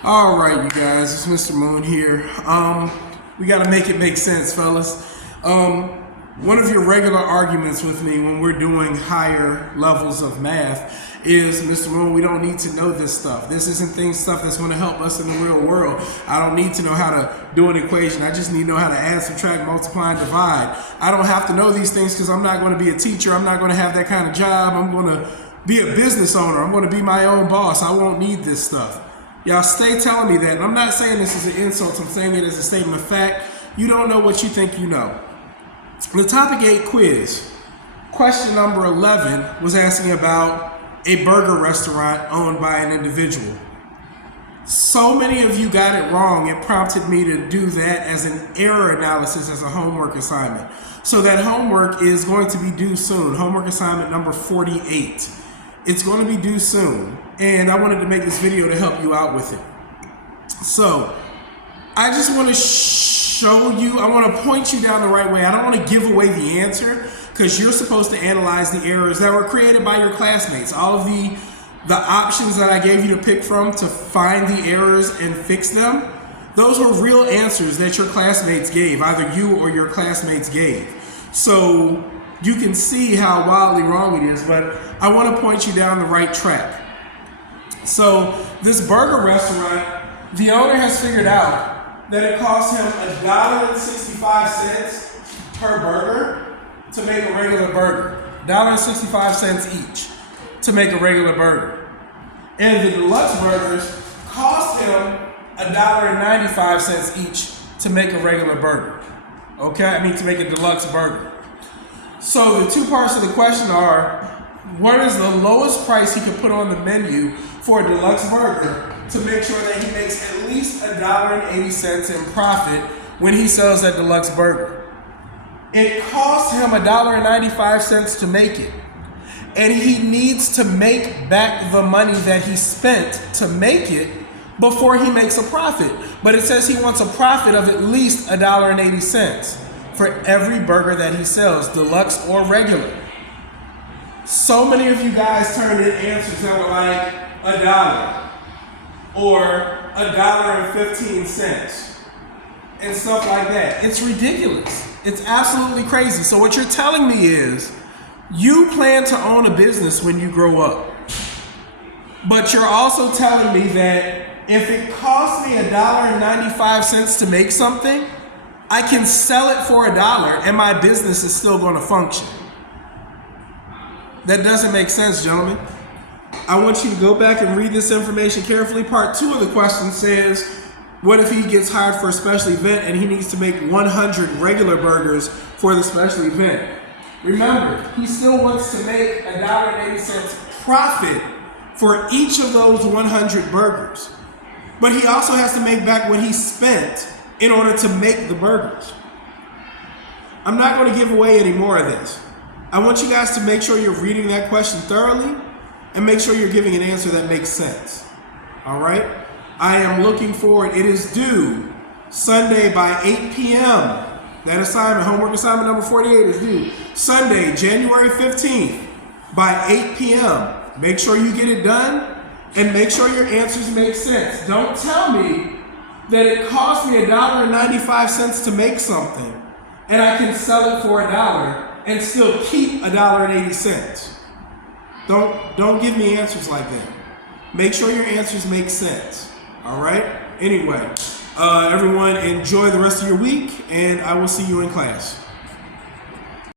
All right, you guys, it's Mr. Moon here. We got to make it make sense, fellas. One of your regular arguments with me when we're doing higher levels of math is, Mr. Moon, we don't need to know this stuff. This isn't stuff that's going to help us in the real world. I don't need to know how to do an equation. I just need to know how to add, subtract, multiply, and divide. I don't have to know these things because I'm not going to be a teacher. I'm not going to have that kind of job. I'm going to be a business owner. I'm going to be my own boss. I won't need this stuff. Y'all stay telling me that. And I'm not saying this is an insult. I'm saying it as a statement of fact. You don't know what you think you know. The topic 8 quiz. Question number 11 was asking about a burger restaurant owned by an individual. So many of you got it wrong, it prompted me to do that as an error analysis as a homework assignment. So that homework is going to be due soon. Homework assignment number 48. It's going to be due soon. And I wanted to make this video to help you out with it. So I just want to show you, I want to point you down the right way. I don't want to give away the answer because you're supposed to analyze the errors that were created by your classmates. All of the options that I gave you to pick from to find the errors and fix them, those were real answers that your classmates gave, either you or your classmates gave. So you can see how wildly wrong it is, but I want to point you down the right track. So this burger restaurant, the owner has figured out that it costs him $1.65 per burger to make a regular burger. $1.65 each to make a regular burger. And the deluxe burgers cost him $1.95 each to make a regular burger. Okay, to make a deluxe burger. So the two parts of the question are, what is the lowest price he could put on the menu for a deluxe burger to make sure that he makes at least $1.80 in profit when he sells that deluxe burger? It costs him $1.95 to make it. And he needs to make back the money that he spent to make it before he makes a profit. But it says he wants a profit of at least $1.80 for every burger that he sells, deluxe or regular. So many of you guys turned in answers that were like $1 or $1.15 and stuff like that. It's ridiculous. It's absolutely crazy. So what you're telling me is you plan to own a business when you grow up. But you're also telling me that if it costs me $1.95 to make something, I can sell it for $1 and my business is still going to function. That doesn't make sense, gentlemen. I want you to go back and read this information carefully. Part 2 of the question says, what if he gets hired for a special event and he needs to make 100 regular burgers for the special event? Remember, he still wants to make $1.80 profit for each of those 100 burgers. But he also has to make back what he spent in order to make the burgers. I'm not going to give away any more of this. I want you guys to make sure you're reading that question thoroughly and make sure you're giving an answer that makes sense. All right? I am looking forward. It is due Sunday by 8 p.m. That assignment, homework assignment number 48 is due Sunday, January 15th by 8 p.m. Make sure you get it done and make sure your answers make sense. Don't tell me that it cost me $1.95 to make something and I can sell it for $1 and still keep $1.80. Don't give me answers like that. Make sure your answers make sense. All right? Anyway, everyone enjoy the rest of your week and I will see you in class.